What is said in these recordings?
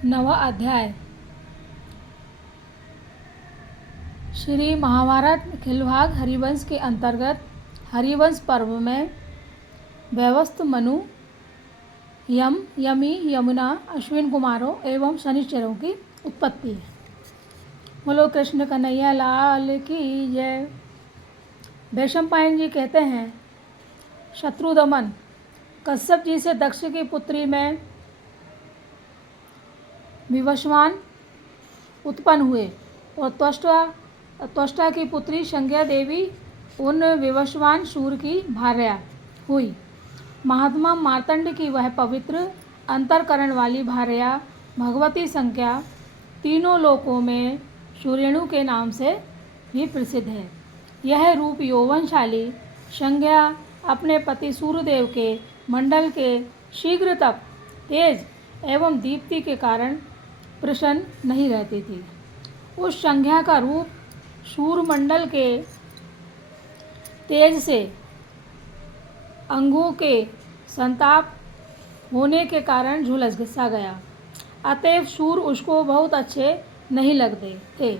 नवा अध्याय। श्री महाभारत खिलभाग हरिवंश के अंतर्गत हरिवंश पर्व में वैवस्वत, मनु, यम, यमी, यमुना, अश्विन कुमारों एवं शनिश्चरों की उत्पत्ति है। बोलो कृष्ण कन्हैया लाल की जय। वैशंपायन जी कहते हैं, शत्रुदमन कश्यप जी से दक्ष की पुत्री में विवस्वान उत्पन्न हुए और त्वष्टा की पुत्री संज्ञा देवी उन विवस्वान शूर की भार्या हुई। महात्मा मार्तंड की वह पवित्र अंतरकरण वाली भार्या भगवती संज्ञा तीनों लोकों में सूर्यणु के नाम से भी प्रसिद्ध है। यह रूप यौवनशाली संज्ञा अपने पति सूर्यदेव के मंडल के शीघ्र तप, तेज एवं दीप्ति के कारण प्रसन्न नहीं रहती थी। उस संज्ञा का रूप सूर्यमंडल के तेज से अंगों के संताप होने के कारण झुलस सा गया। अतएव सूर्य उसको बहुत अच्छे नहीं लगते थे।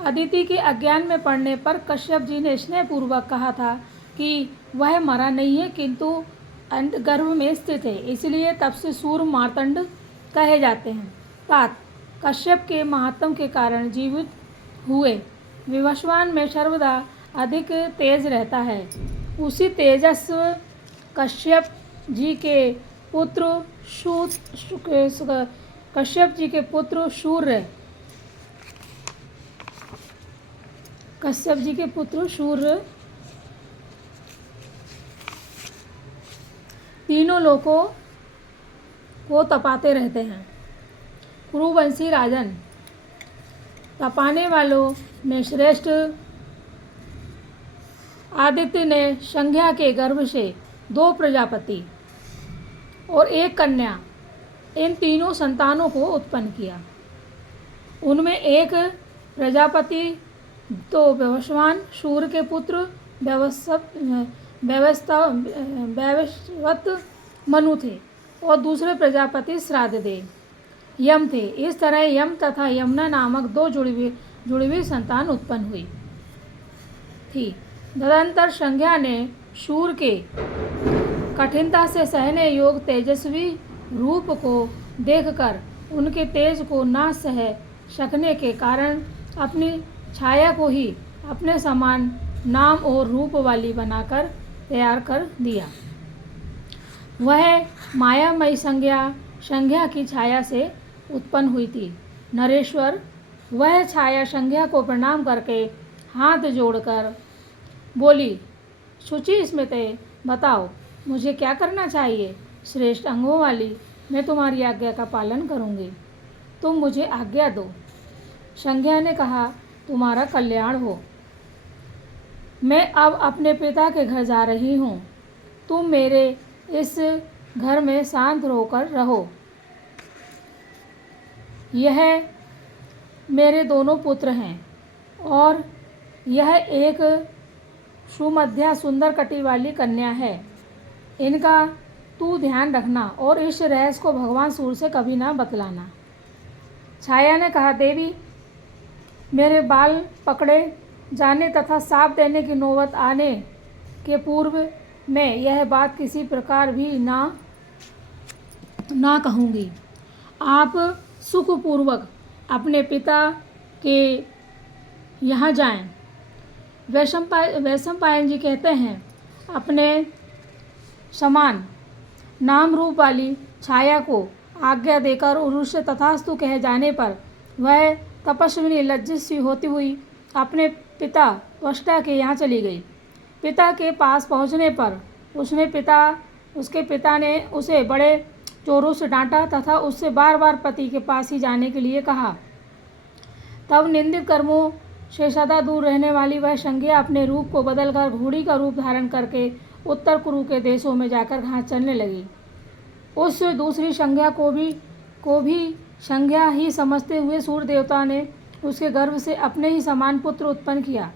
अदिति के अज्ञान में पड़ने पर कश्यप जी ने स्नेहपूर्वक कहा था कि वह मरा नहीं है किंतु गर्भ में स्थित है, इसलिए तब से सूर्य मार्तंड कहे जाते हैं। तात कश्यप के महात्म के कारण जीवित हुए विवस्वान में सर्वदा अधिक तेज रहता है। उसी तेजस्व कश्यप जी के पुत्र सूर्य तीनों लोकों को तपाते रहते हैं। कुरुवंशी राजन तपाने वालों में श्रेष्ठ आदित्य ने संज्ञा के गर्भ से 2 प्रजापति और 1 कन्या, इन तीनों संतानों को उत्पन्न किया। उनमें एक प्रजापति तो विवस्वान सूर्य के पुत्र वैवस्वत मनु थे और दूसरे प्रजापति श्राद्धदेव यम थे। इस तरह यम तथा यमुना नामक 2 जुड़वी संतान उत्पन्न हुई थी। तदंतर संज्ञा ने सूर्य के कठिनता से सहने योग्य तेजस्वी रूप को देखकर उनके तेज को ना सह सकने के कारण अपनी छाया को ही अपने समान नाम और रूप वाली बनाकर तैयार कर दिया। वह मायामयी संज्ञा की छाया से उत्पन्न हुई थी। नरेश्वर वह छाया संज्ञा को प्रणाम करके हाथ जोड़कर बोली, शुचि स्मृते, बताओ मुझे क्या करना चाहिए। श्रेष्ठ अंगों वाली मैं तुम्हारी आज्ञा का पालन करूँगी, तुम मुझे आज्ञा दो। संज्ञा ने कहा, तुम्हारा कल्याण हो। मैं अब अपने पिता के घर जा रही हूँ, तुम मेरे इस घर में शांत होकर रहो। यह मेरे 2 पुत्र हैं और यह एक सुमध्या सुंदर कटी वाली कन्या है। इनका तू ध्यान रखना और इस रहस्य को भगवान सूर्य से कभी ना बतलाना। छाया ने कहा, देवी, मेरे बाल पकड़े जाने तथा साप देने की नौबत आने के पूर्व मैं यह बात किसी प्रकार भी ना कहूँगी। आप सुखपूर्वक अपने पिता के यहाँ जाएं। वैशंपायन जी कहते हैं, अपने समान नाम रूप वाली छाया को आज्ञा देकर और उससे तथास्तु कहे जाने पर वह तपस्विनी लज्जित सी होती हुई अपने पिता त्वष्टा के यहाँ चली गई। पिता के पास पहुँचने पर उसके पिता ने उसे बड़े जोरों से डांटा तथा उससे बार बार पति के पास ही जाने के लिए कहा। तब निंदित कर्मों से सदा दूर रहने वाली वह संज्ञा अपने रूप को बदलकर घोड़ी का रूप धारण करके उत्तर कुरु के देशों में जाकर घास चलने लगी। उस दूसरी संज्ञा को भी संज्ञा ही समझते हुए सूर्य देवता ने उसके गर्भ से अपने ही समान पुत्र उत्पन्न किया।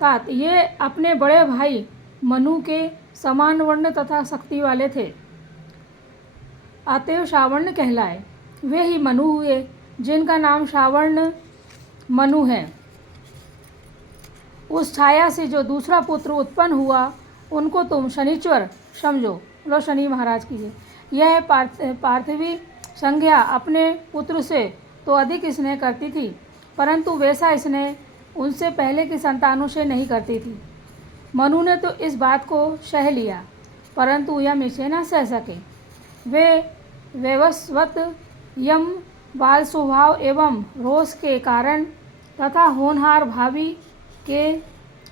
तात ये अपने बड़े भाई मनु के समान वर्ण तथा शक्ति वाले थे, अतएव सावर्ण कहलाए। वे ही मनु हुए, जिनका नाम श्रावण मनु है। उस छाया से जो दूसरा पुत्र उत्पन्न हुआ, उनको तुम शनिश्चर समझो। बोलो शनि महाराज की जय। यह पार्थिवी संज्ञा अपने पुत्र से तो अधिक स्नेह करती थी, परंतु वैसा स्नेह उनसे पहले की संतानों से नहीं करती थी। मनु ने तो इस बात को सह लिया, परंतु यम इसे न सह सके। वे वैवस्वत यम बाल स्वभाव एवं रोष के कारण तथा होनहार भावी के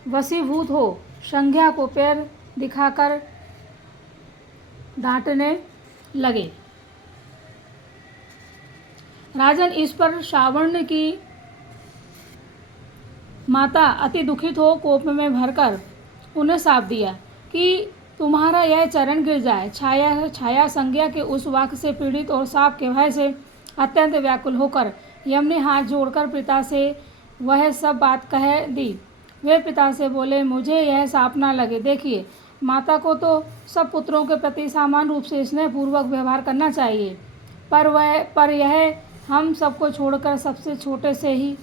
वशीभूत हो संज्ञा को पैर दिखाकर डांटने लगे। राजन, इस पर श्रावण की माता अति दुखित हो कोप में भरकर उन्हें शाप दिया कि तुम्हारा यह चरण गिर जाए। छाया संज्ञा के उस वाक्य से पीड़ित और शाप के भय से अत्यंत व्याकुल होकर यम ने हाथ जोड़कर पिता से वह सब बात कह दी। वे पिता से बोले, मुझे यह शाप न लगे। देखिए, माता को तो सब पुत्रों के प्रति समान रूप से स्नेहपूर्वक व्यवहार करना चाहिए, पर यह हम सबको छोड़कर सबसे छोटे से ही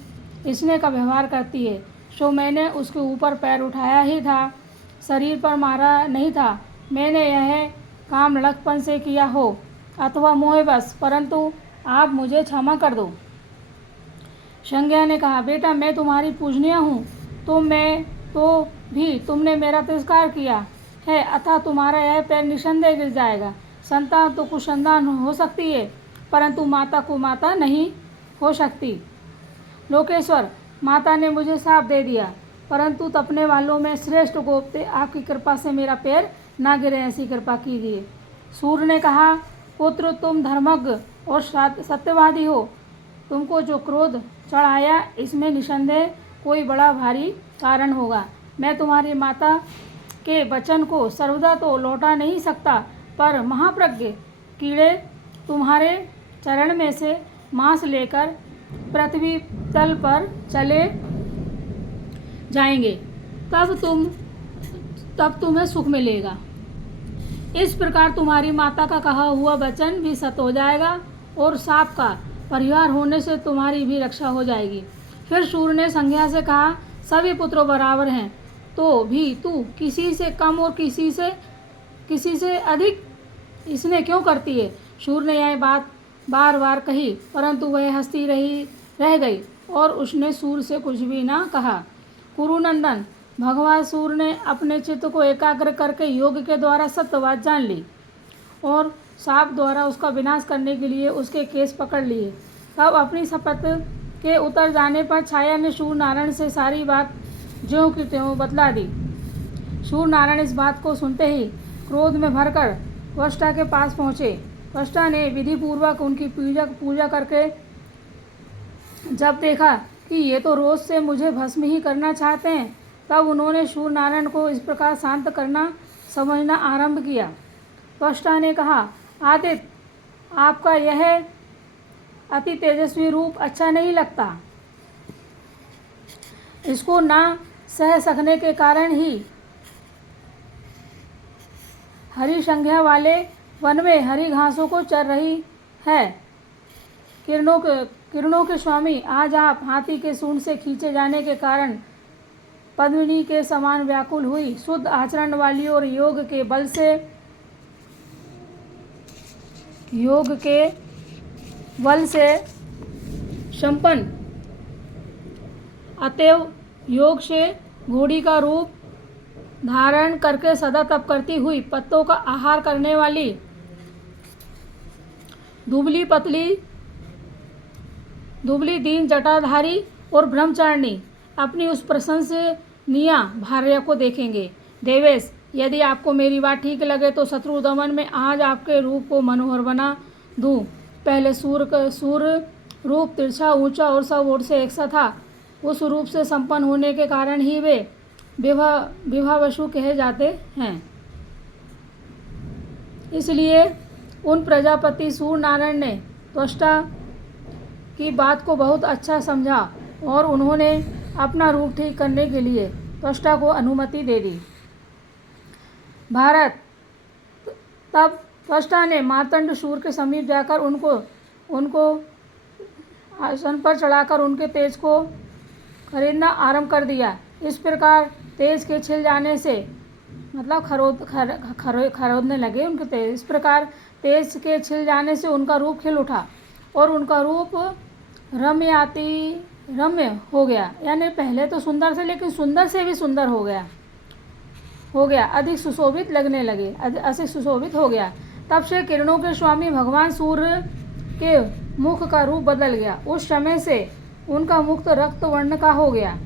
स्नेह का व्यवहार करती है। सो मैंने उसके ऊपर पैर उठाया ही था, शरीर पर मारा नहीं था। मैंने यह काम लड़कपन से किया हो अथवा मोहवश, परंतु आप मुझे क्षमा कर दो। संज्ञा ने कहा, बेटा, मैं तुम्हारी पूजनीय हूँ, तो भी तुमने मेरा तिरस्कार किया है, अतः तुम्हारा यह पैर निसंदेह गिर जाएगा। संतान तो कुछ संतान हो सकती है, परंतु माता को माता नहीं हो सकती। लोकेश्वर, माता ने मुझे शाप दे दिया, परंतु तपने वालों में श्रेष्ठ गोप्ते, आपकी कृपा से मेरा पैर ना गिरे, ऐसी कृपा कीजिए। सूर्य ने कहा, पुत्र, तुम धर्मज्ञ और सत्यवादी हो। तुमको जो क्रोध चढ़ाया, इसमें निसंदेह कोई बड़ा भारी कारण होगा। मैं तुम्हारी माता के वचन को सर्वदा तो लौटा नहीं सकता, पर महाप्रज्ञ कीड़े तुम्हारे चरण में से मांस लेकर पृथ्वी तल पर चले जाएंगे, तब तुम्हें सुख मिलेगा। इस प्रकार तुम्हारी माता का कहा हुआ वचन भी सत्य हो जाएगा और शाप का परिहार होने से तुम्हारी भी रक्षा हो जाएगी। फिर सूर्य ने संज्ञा से कहा, सभी पुत्र बराबर हैं, तो भी तू किसी से कम और किसी से अधिक इसने क्यों करती है। सूर्य ने यह बात बार बार कही, परंतु वह हंसती रह गई और उसने सूर्य से कुछ भी ना कहा। कुरुनंदन, भगवान सूर्य ने अपने चित्त को एकाग्र करके योग के द्वारा सत्य बात जान ली और साप द्वारा उसका विनाश करने के लिए उसके केस पकड़ लिए। तब अपनी शपथ के उतर जाने पर छाया ने सूर्य नारायण से सारी बात ज्यों की त्यों बतला दी। सूर्य नारायण इस बात को सुनते ही क्रोध में भरकर त्वष्टा के पास पहुँचे। त्वष्टा ने विधि पूर्वक उनकी पूजा करके जब देखा कि ये तो रोज से मुझे भस्म ही करना चाहते हैं, तब उन्होंने सूर्य नारायण को इस प्रकार शांत करना समझना आरंभ किया। त्वष्टा ने कहा, आदित्य, आपका यह अति तेजस्वी रूप अच्छा नहीं लगता। इसको ना सह सकने के कारण ही हरी संज्ञा वाले वन में हरी घासों को चर रही है। किरणों के स्वामी, आज आप हाथी के सूंड से खींचे जाने के कारण पद्मिनी के समान व्याकुल हुई, शुद्ध आचरण वाली और योग के बल से संपन्न, अतएव योग से घोड़ी का रूप धारण करके सदा तप करती हुई, पत्तों का आहार करने वाली, दुबली दीन जटाधारी और ब्रह्मचारिणी अपनी उस प्रशंसनीय भार्या को देखेंगे। देवेश, यदि आपको मेरी बात ठीक लगे तो शत्रु दमन में आज आपके रूप को मनोहर बना दूं। पहले सूर्य रूप तिरछा, ऊंचा और सब ओर से एक सा था। उस रूप से संपन्न होने के कारण ही वे विभावशु कहे जाते हैं। इसलिए उन प्रजापति सूर्य नारायण ने त्वष्टा की बात को बहुत अच्छा समझा और उन्होंने अपना रूप ठीक करने के लिए त्वष्टा को अनुमति दे दी। भारत, तब त्वष्टा ने मार्तंड सूर्य के समीप जाकर उनको उनको आसन पर चढ़ाकर उनके तेज को खरीदना आरंभ कर दिया। इस प्रकार तेज के छिल जाने से मतलब खरोदने लगे उनके तेज। इस प्रकार तेज के छिल जाने से उनका रूप खिल उठा और उनका रूप रम्य हो गया। यानी पहले तो सुंदर थे लेकिन सुंदर से भी सुंदर हो गया, अधिक सुशोभित लगने लगे, अधिक सुशोभित हो गया। तब से किरणों के स्वामी भगवान सूर्य के मुख का रूप बदल गया। उस समय से उनका मुख रक्त वर्ण का हो गया।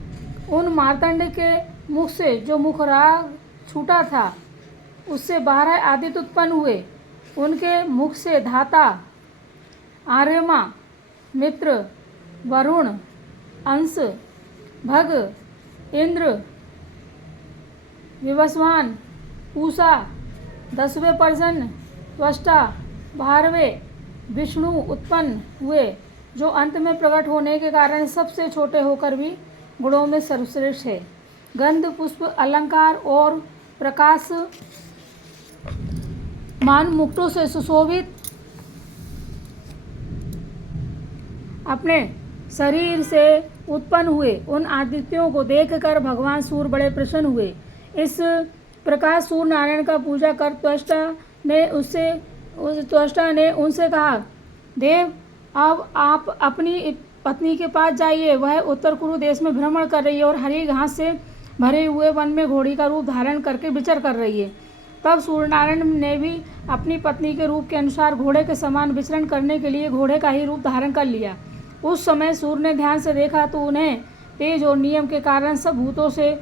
उन मार्तंड के मुख से जो मुखराग छूटा था उससे 12 आदित्य उत्पन्न हुए। उनके मुख से धाता, आर्यमा, मित्र, वरुण, अंश, भग, इंद्र, विवस्वान, पूषा, 10वें पर्जन्य, त्वष्टा, 12वें विष्णु उत्पन्न हुए, जो अंत में प्रकट होने के कारण सबसे छोटे होकर भी गुणों में सर्वश्रेष्ठ है। गंध, पुष्प, अलंकार और प्रकाश मान मुकुटों से सुशोभित अपने शरीर से उत्पन्न हुए। उन आदित्यों को देखकर भगवान सूर्य बड़े प्रसन्न हुए। इस प्रकार सूर्य नारायण का पूजा कर त्वष्टा ने उनसे कहा, देव, अब आप अपनी पत्नी के पास जाइए। वह उत्तर कुरु देश में भ्रमण कर रही है और हरी घास से भरे हुए वन में घोड़ी का रूप धारण करके विचर कर रही है। तब सूर्यनारायण ने भी अपनी पत्नी के रूप के अनुसार घोड़े के समान विचरण करने के लिए घोड़े का ही रूप धारण कर लिया। उस समय सूर्य ने ध्यान से देखा तो उन्हें तेज और नियम के कारण सब भूतों से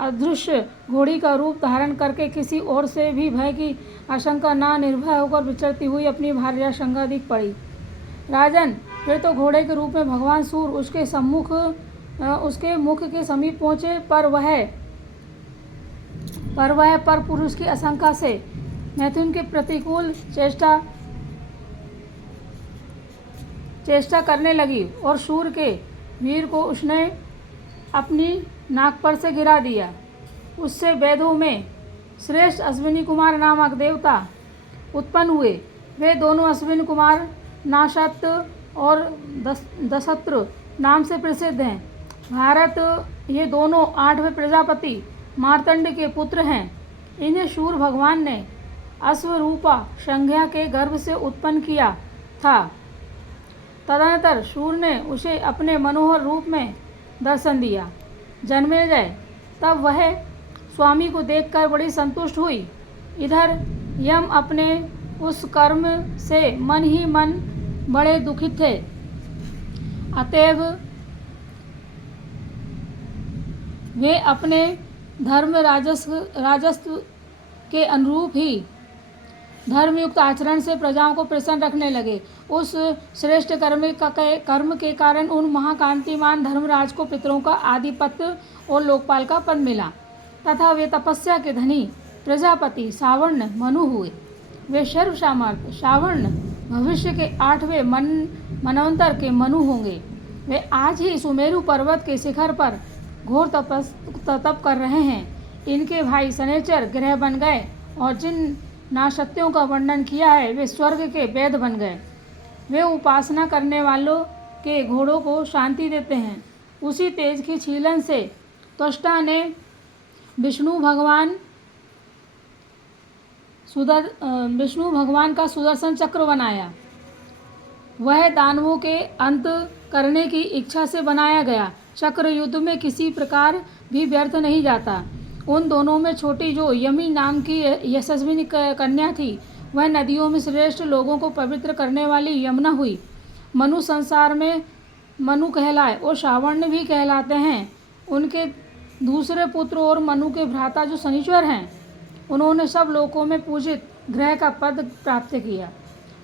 अदृश्य घोड़ी का रूप धारण करके किसी और से भी भय की आशंका ना निर्भय होकर विचरती हुई अपनी भार्या शंका दिख पड़ी। राजन, फिर तो घोड़े के रूप में भगवान सूर्य उसके मुख के समीप पहुँचे, पर वह पर पुरुष की आशंका से मैथुन के प्रतिकूल चेष्टा करने लगी और सूर्य के वीर को उसने अपनी नाक पर से गिरा दिया। उससे वेदों में श्रेष्ठ अश्विनी कुमार नामक देवता उत्पन्न हुए। वे दोनों अश्विनी कुमार नाशत और दशत्र नाम से प्रसिद्ध हैं। भारत ये दोनों 8वें प्रजापति मार्तंड के पुत्र हैं। इन्हें सूर्य भगवान ने अश्वरूपा संज्ञा के गर्भ से उत्पन्न किया था। तदनंतर सूर्य ने उसे अपने मनोहर रूप में दर्शन दिया। जन्मेजय, तब वह स्वामी को देखकर बड़ी संतुष्ट हुई। इधर यम अपने उस कर्म से मन ही मन बड़े दुखित थे। अतएव वे अपने धर्म राजस्व के अनुरूप ही धर्मयुक्त आचरण से प्रजाओं को प्रसन्न रखने लगे। उस श्रेष्ठ कर्म के कारण उन महाकांतिमान धर्मराज को पितरों का आधिपत्य और लोकपाल का पद मिला तथा वे तपस्या के धनी प्रजापति सावर्ण मनु हुए। वे सर्वसामर्थ सावर्ण भविष्य के 8वें मनवंतर के मनु होंगे। वे आज ही सुमेरु पर्वत के शिखर पर घोर तप कर रहे हैं। इनके भाई शनैचर ग्रह बन गए और जिन नाशक्तियों का वर्णन किया है वे स्वर्ग के वेद बन गए। वे उपासना करने वालों के घोड़ों को शांति देते हैं। उसी तेज की छीलन से त्वष्टा ने विष्णु भगवान का सुदर्शन चक्र बनाया। वह दानवों के अंत करने की इच्छा से बनाया गया चक्र युद्ध में किसी प्रकार भी व्यर्थ नहीं जाता। उन दोनों में छोटी जो यमी नाम की यशस्विनी कन्या थी वह नदियों में श्रेष्ठ लोगों को पवित्र करने वाली यमुना हुई। मनु संसार में मनु कहलाए और सावर्ण भी कहलाते हैं। उनके दूसरे पुत्र और मनु के भ्राता जो शनिश्वर हैं उन्होंने सब लोकों में पूजित ग्रह का पद प्राप्त किया।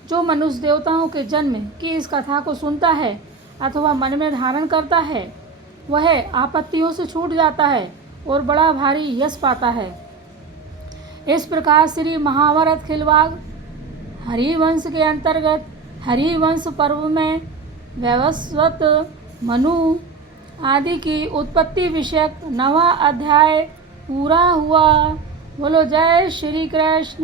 जो मनुष्य देवताओं के जन्म की इस कथा को सुनता है अथवा मन में धारण करता है वह आपत्तियों से छूट जाता है और बड़ा भारी यश पाता है। इस प्रकार श्री महाभारत खिलवाड़ हरिवंश के अंतर्गत हरिवंश पर्व में वैवस्वत मनु आदि की उत्पत्ति विषयक 9वां अध्याय पूरा हुआ। बोलो जय श्री कृष्ण।